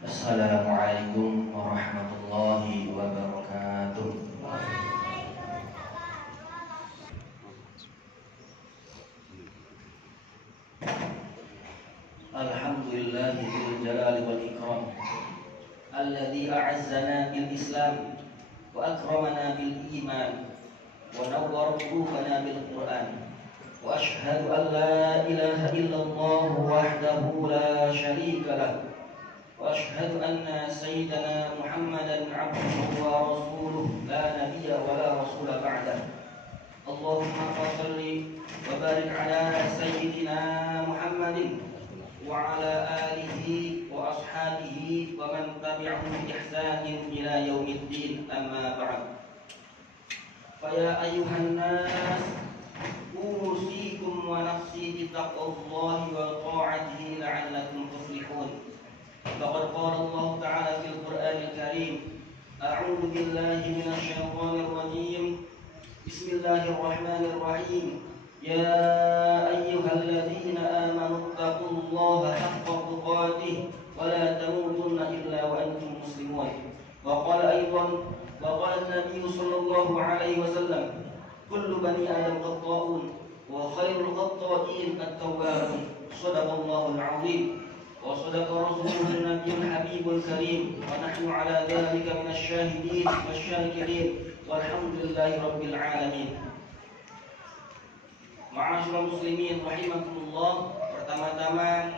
Assalamualaikum warahmatullahi wabarakatuh. Alhamdulillahil jalali wal ikram alladzi a'azzana bil Islam wa akramana bil iman wa nawwara qulubana bil Qur'an wa ashhadu an la ilaha illallah wahdahu la syarika lahu wa ashhadu anna sayyidana Muhammadan 'abduhu wa rasuluhu la nabiyya wa la rasula ba'dahu. Allahumma shalli wa barik ala sayyidina Muhammadin wa ala alihi wa ashabihi wa man tabi'ahum bi ihsanin ila yaumiddin, amma ba'd. Fa ya ayyuhan nas usikum wa nafsi bi taqwallahi wa ta'atihi la'allakum tuflihun. Faqad qala Allah ta'ala fil Qur'anil Karim, a'udzu billahi minasy syaithanir rajim. Bismillahirrahmanirrahim. Ya ayyuhalladzina amanu taqullaha haqqa tuqatih wa la tamutunna illa wa antum muslimun. Wa qala aidan wa qala an-nabiy sallallahu alaihi wasallam, kullu bani adam khata'un wa khairul khata'in at-tawwabun. Shadaqallahul 'azim. Wa sadaqa rasuluhu nabiyyul habibul karim wa nahnu ala dhalika minasy syahidin wasyakirin walhamdulillahi rabbil alamin. Ma'asyiral muslimin rahimakumullah, pertama-tama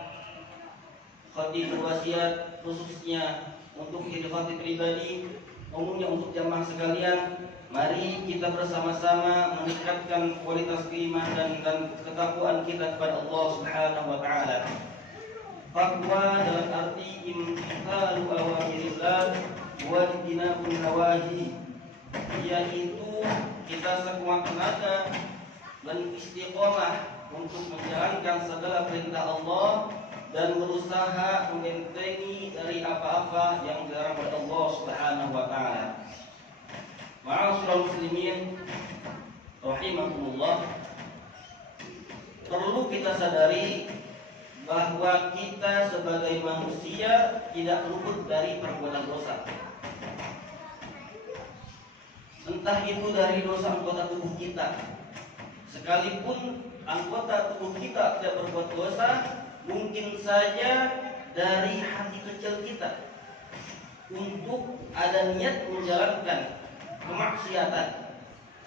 khatib berwasiat khususnya untuk diri khatib pribadi, umumnya untuk jamaah sekalian, mari kita bersama-sama meningkatkan kualitas keimanan dan ketakwaan kita kepada Allah Subhanahu wa taala. Taqwa dalam arti imtithalu awamirillah wa ijtinabun nawahi, yaitu kita sekuat tenaga dan istiqomah untuk menjalankan segala perintah Allah dan berusaha membentengi dari apa-apa yang dilarang oleh Allah Subhanahu wa taala. Ma'asyiral muslimin rahimakumullah, perlu kita sadari bahwa kita sebagai manusia tidak luput dari perbuatan dosa. Entah itu dari dosa anggota tubuh kita, sekalipun anggota tubuh kita tidak berbuat dosa, mungkin saja dari hati kecil kita untuk ada niat menjalankan kemaksiatan.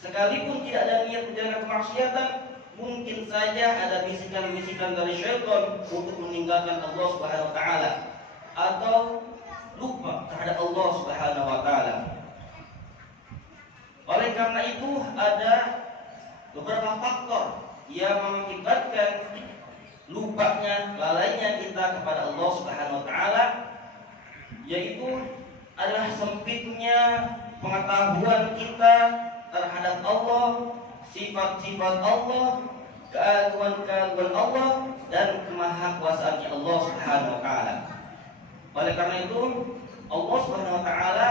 Sekalipun tidak ada niat menjalankan kemaksiatan, mungkin saja ada bisikan-bisikan dari syaitan untuk meninggalkan Allah Subhanahu wa taala atau lupa terhadap Allah Subhanahu wa taala. Oleh karena itu ada beberapa faktor yang mengakibatkan lupanya, lalainya kita kepada Allah Subhanahu wa taala, yaitu adalah sempitnya pengetahuan kita terhadap Allah, sifat-sifat Allah, keagungan-keagungan Allah, dan kemahakuasaannya Allah Subhanahu wa taala. Oleh karena itu Allah Subhanahu wa taala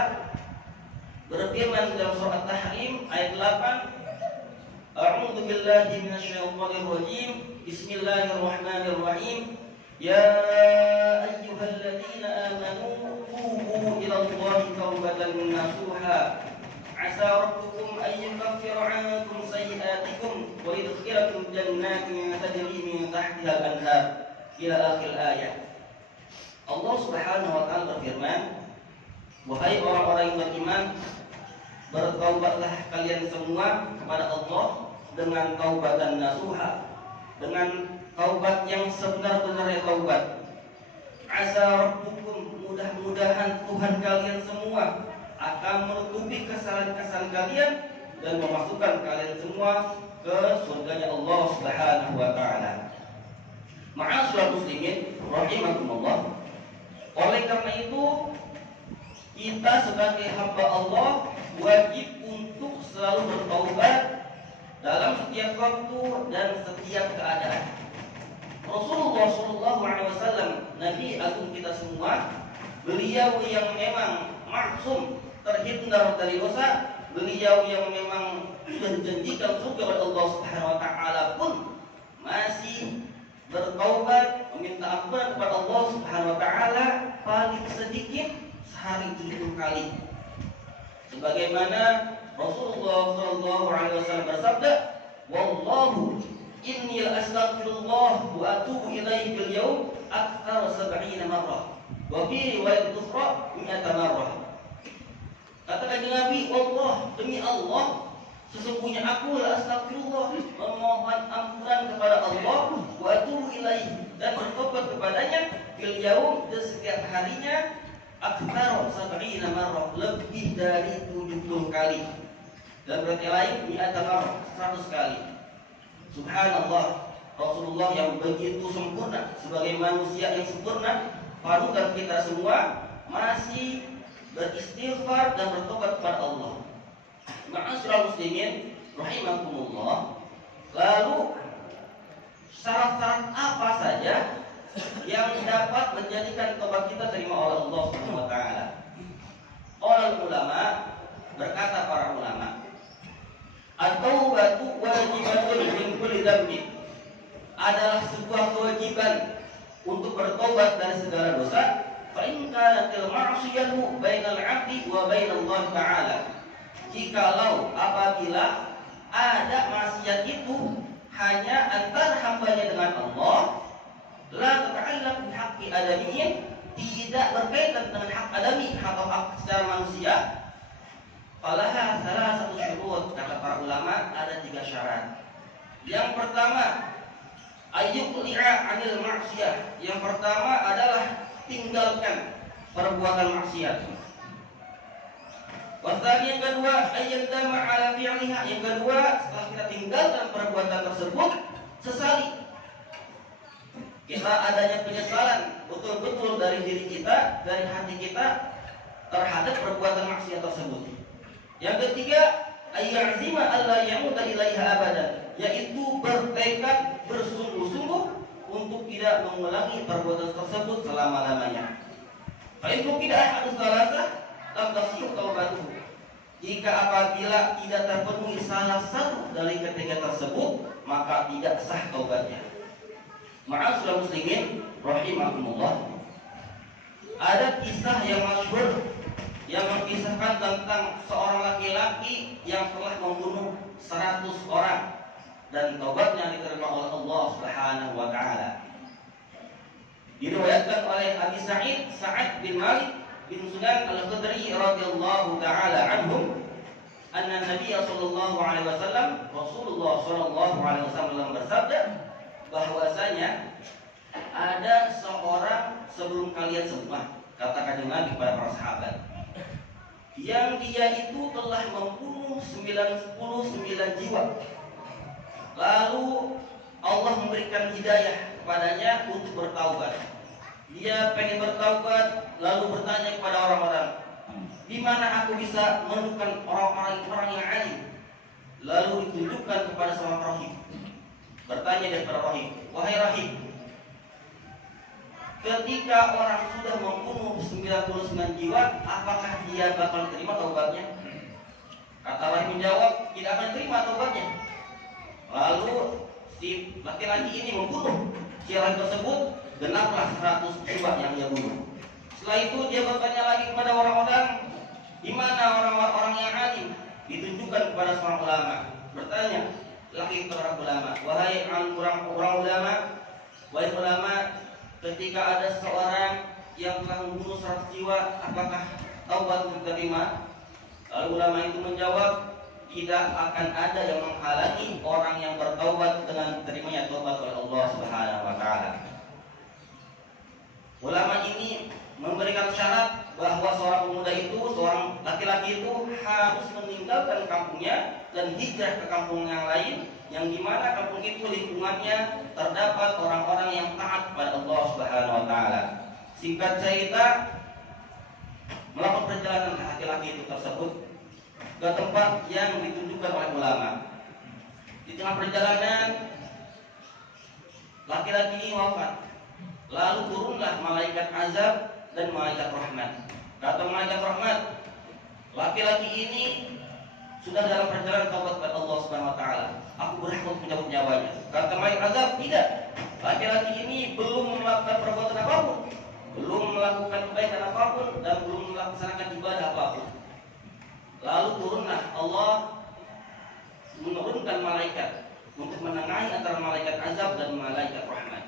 berfirman dalam surah At-Tahrim ayat 8, A'udzu billahi minasyaitonir rajim. Bismillahirrahmanirrahim. Ya ayyuhalladzina amanu tubu ilallahi taubatan nasuha. Asa rabbukum an yukaffira 'ankum sayyi'atikum wa yudkhilakum jannatin tajri min tahtiha al-anhar ila akhir ayat. Allah Subhanahu wa taala berfirman, wahai orang-orang yang beriman, bertaubatlah kalian semua kepada Allah dengan taubatan nasuha, dengan taubat yang sebenar-benarnya taubat. Asa rabbukum, mudah-mudahan Tuhan kalian semua akan menutupi kesalahan-kesalahan kalian dan memasukkan kalian semua ke surganya Allah Subhanahu wa taala. Ma'asyiral muslimin rahimakumullah, oleh karena itu kita sebagai hamba Allah wajib untuk selalu bertaubat dalam setiap waktu dan setiap keadaan. Rasulullah sallallahu alaihi wasallam, nabi agung kita semua, beliau yang memang maksum, terhindar dari dosa, beliau yang memang sudah dijanjikan surga oleh Allah Subhanahu wa taala pun masih bertaubat, meminta ampunan kepada Allah Subhanahu wa taala paling sedikit sehari 70 kali. Sebagaimana Rasulullah SAW bersabda, "Wallahu inni astaghfirullah wa atubu ilaihi fil yaum akthar 70 marrah." Wa fi riwayat ukhra 100 marrah. Kata kanjeng Nabi, "Allah, demi Allah, sesungguhnya aku astagfirullah, memohon ampunan kepada Allah, wa atubu ilaihi, dan bertobat kepadanya fil yaum, di setiap harinya, aktsar 70 marrah, lebih dari 70 kali." Dan berarti lain 100 marrah, 100 kali. Subhanallah, Rasulullah yang begitu sempurna sebagai manusia yang sempurna, panutan kita semua masih beristighfar dan bertobat kepada Allah. Ma'asyiral muslimin rahimakumullah. Lalu syarat-syarat apa saja yang dapat menjadikan tobat kita terima oleh Allah Subhanahu wa taala? Oleh ulama, berkata para ulama, at-taubatu wajibatun min kulli dzambin, adalah sebuah kewajiban untuk bertobat dari segala dosa. Fa in kanatil ma'siyatu bainal 'abdi wa bainallah ta'ala, jikalau apabila ada maksiat itu hanya antara hambanya dengan Allah, la tata'allaq bi haqqi adamiyyin, tidak berkaitan dengan hak adami atau hak secara manusia, falaha salasatu syurut, kata para ulama ada 3 syarat. Yang pertama, ayyuqli'a 'anil ma'siyah, yang pertama adalah tinggalkan perbuatan maksiat. Wasani, yang kedua, ayyadama 'ala fi'liha, yang kedua setelah kita tinggalkan perbuatan tersebut, sesali. Kita adanya penyesalan betul-betul dari diri kita, dari hati kita terhadap perbuatan maksiat tersebut. Yang ketiga, ayyazima alla yamuta ilaiha abadan, yaitu bertekad bersungguh-sungguh untuk tidak mengulangi perbuatan tersebut selama-lamanya. Fa in tidak ahadu salasah lam tasih taubatuhu, jika apabila tidak terpenuhi salah satu dari ketiga tersebut, maka tidak sah taubatnya. Ma'asyiral muslimin rahimakumullah. Ada kisah yang masyhur yang mengisahkan tentang seorang laki-laki yang telah membunuh 100 orang dan taubatnya diterima oleh Allah Subhanahu wa taala. Diriwayatkan oleh Abi Sa'id bin Malik bin Sunan Al-Khudri radhiyallahu taala anhum, anna Nabi sallallahu alaihi wasallam, Rasulullah sallallahu alaihi wasallam bersabda bahwasanya ada seorang sebelum kalian semua, kata kanjeng Nabi kepada para sahabat, yang dia itu telah membunuh 99 jiwa. Lalu Allah memberikan hidayah kepadanya untuk bertaubat. Dia pengen bertaubat, lalu bertanya kepada orang-orang, di mana aku bisa menemukan orang yang alim? Lalu ditunjukkan kepada seorang rahib. Bertanya dia kepada rahib, wahai rahib, ketika orang sudah membunuh 99 jiwa, apakah dia bakal terima taubatnya? Kata rahib menjawab, tidak akan terima taubatnya. Lalu si laki-laki ini membunuh si rahib tersebut, genaplah 100 jiwa yang dia bunuh. Setelah itu dia bertanya lagi kepada orang-orang, di mana orang-orang yang alim? Ditunjukkan kepada seorang ulama. Bertanya lagi kepada ulama, wahai orang ulama, wahai ulama, ketika ada seorang yang telah membunuh 100 jiwa, apakah taubat diterima? Lalu ulama itu menjawab, tidak akan ada yang menghalangi orang yang bertaubat dengan terimanya taubat oleh Allah Subhanahu wa taala. Ulama ini memberikan syarat bahwa seorang pemuda itu, seorang laki-laki itu harus meninggalkan kampungnya dan hijrah ke kampung yang lain, yang dimana kampung itu lingkungannya terdapat orang-orang yang taat kepada Allah Subhanahu wa taala. Singkat cerita, melakukan perjalanan laki-laki itu tersebut ke tempat yang ditunjukkan oleh ulama. Di tengah perjalanan, laki-laki ini wafat. Lalu turunlah malaikat azab dan malaikat rahmat. Kata malaikat rahmat, laki-laki ini sudah dalam perjalanan taubat kepada Allah Subhanahu wa taala. Aku berhak untuk mencabut nyawanya. Kata malaikat azab, tidak. Laki-laki ini belum melakukan perbuatan apapun, belum melakukan apapun dan belum melaksanakan ibadah apapun. Lalu turunlah Allah menurunkan malaikat untuk menengahi antara malaikat azab dan malaikat rahmat.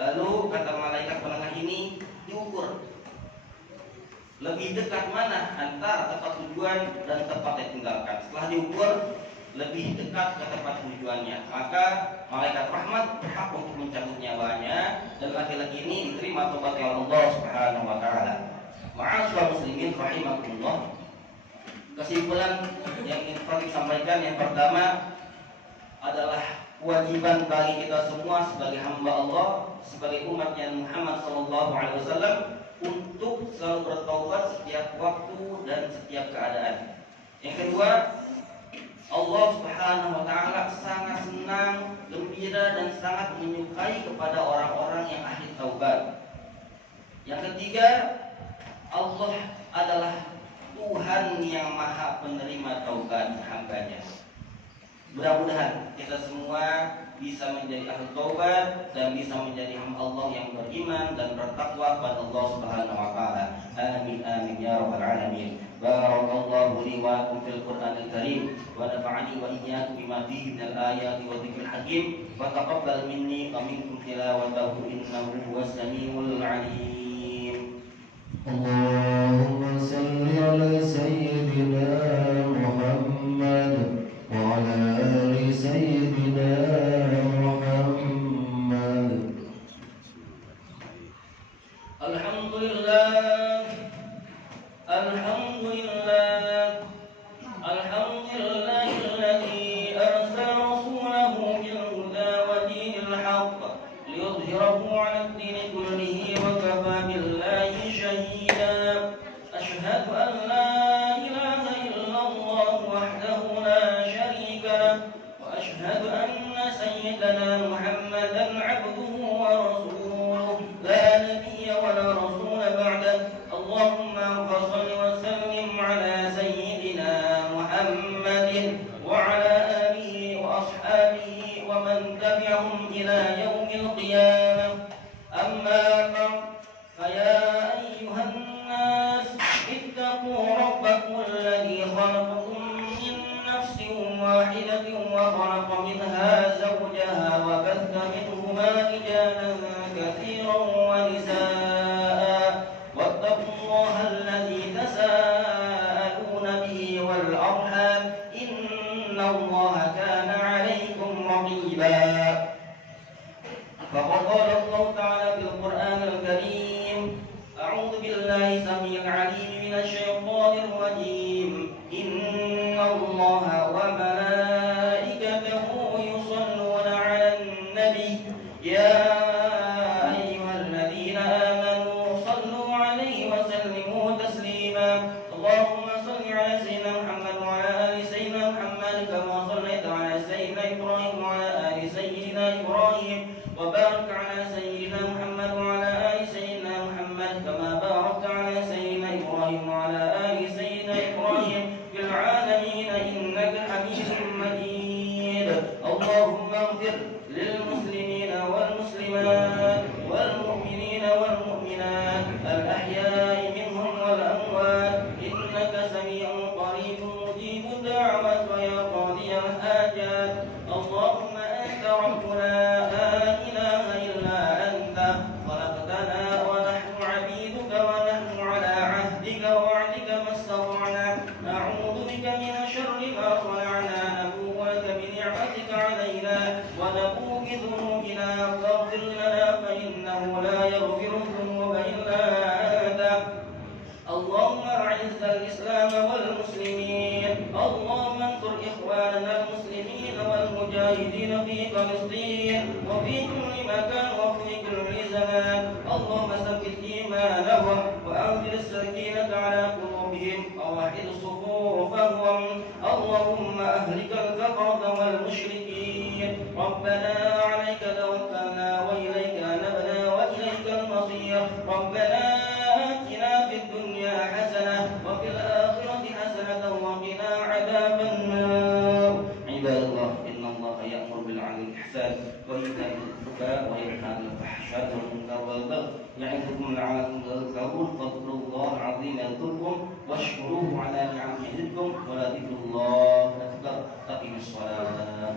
Lalu kata malaikat penengah ini diukur, lebih dekat mana antara tempat tujuan dan tempat yang tinggalkan. Setelah diukur lebih dekat ke tempat tujuannya, maka malaikat rahmat berhak untuk mencabut nyawanya dan laki-laki ini diterima tobat oleh Allah Subhanahu wa taala. Ma'asyiral muslimin rahimakumullah. Kesimpulan yang ingin kami sampaikan, yang pertama adalah kewajiban bagi kita semua sebagai hamba Allah, sebagai umatnya Muhammad SAW untuk selalu bertaubat setiap waktu dan setiap keadaan. Yang kedua, Allah Subhanahu wa taala sangat senang, gembira dan sangat menyukai kepada orang-orang yang ahli taubat. Yang ketiga, Allah adalah Tuhan yang maha penerima taubat hambanya. Mudah-mudahan kita semua bisa menjadi ahli taubat dan bisa menjadi hamba Allah yang beriman dan bertakwa kepada Allah Subhanahu wa taala. Amin amin ya rabbal alamin. Barakallahu li wa lakum fil Qur'anil Karim wa nafa'ani wa iyyakum bima fihi minal ayati wa dzikril hakim wa taqabbal minni wa minkum tilawatahu innahu huwas samiul alim. Allahumma salli ala sayyidina Muhammad wa ala ali sayyidina Muhammad. Alhamdulillah, alhamdulillah, alhamdulillahilladzi arsala rasulahu bil huda wa dinil haqq liyudhhirahu 'ala ad-din kullihi wa kafa billahi shahida. Ashhadu an la ilaha illallah wahdahu la sharika lahu wa ashhadu anna sayyidana Muhammadan 'abduhu wa rasuluhu la nabiyya wa la rasula ba'dahu. Allahumma shalli wa sallim 'ala sayyidina Muhammadin wa 'ala alihi wa ashabihi wa man tabi'ahum ila yaumil qiyamah. Amma ba'd, faya ayyuhan nas ittaqu rabbakum alladhi khalaqakum min nafsin wahidatin wa khalaqa minha zawjaha wa batha minhuma rijalan katsiran wa nisaa. Wattaqullaha alladhi tasaaluna bihi wal arham innallaha kana 'alaykum raqiba. فقد قال الله تعالى في القرآن الكريم: أعوذ بالله السميع العليم من الشيطان الرجيم إن الله وملائكته يصلون على النبي يا أيها الذين آمنوا صلوا عليه وسلموا تسليما. اللهم صل على سيدنا محمد وعلى آل سيدنا محمد كما صليت على سيدنا إبراهيم وعلى آل سيدنا إبراهيم وبارك على سيدنا محمد وعلى آل سيدنا محمد كما باركت على سيدنا إبراهيم وعلى آل سيدنا إبراهيم في العالمين إنك حميد مجيد. اللهم اغفر للمسلمين والمسلمات والمؤمنين والمؤمنات الأحياء منهم والأموات إنك سميع قريب مجيب الدعوات ويا قاضي الحاجات. اللهم أنت ربنا لا إله إلا أنت خلقتنا ونحن عبيدك ونحن على عهدك ووعدك ما استطعنا نعوذ بك من شر ما صنعنا نبوء لك بنعمتك علينا ونبوء بذنوبنا فاغفر لنا فإنه لا يغفر الذنوب إلا أنت. اللهم أعز الإسلام والمسلمين. اللهم انصر إخواننا المسلمين والمجاهدين في فلسطين وفي كل مكان وفي كل زمان. اللهم ثبت إيمانهم وأنزل السكينة على قلوبهم ووحد صفوفهم. اللهم أهلك الكفرة والمشركين. ربنا عليك توكلنا وإليك نبنا وإليك المصير. ربنا آتنا في الدنيا حسنة وفي الآخرة حسنة وقنا عذاب النار. عباد الله إن الله يأمر بالعدل والإحسان وإيتاء ذي القربى وينهى عن الفحشاء والمنكر والبغي يعظكم لعلكم تذكرون فاذكروا الله العظيم يذكركم واشكروه على نعمه يزدكم ولذكر الله أكبر. أقم الصلاة.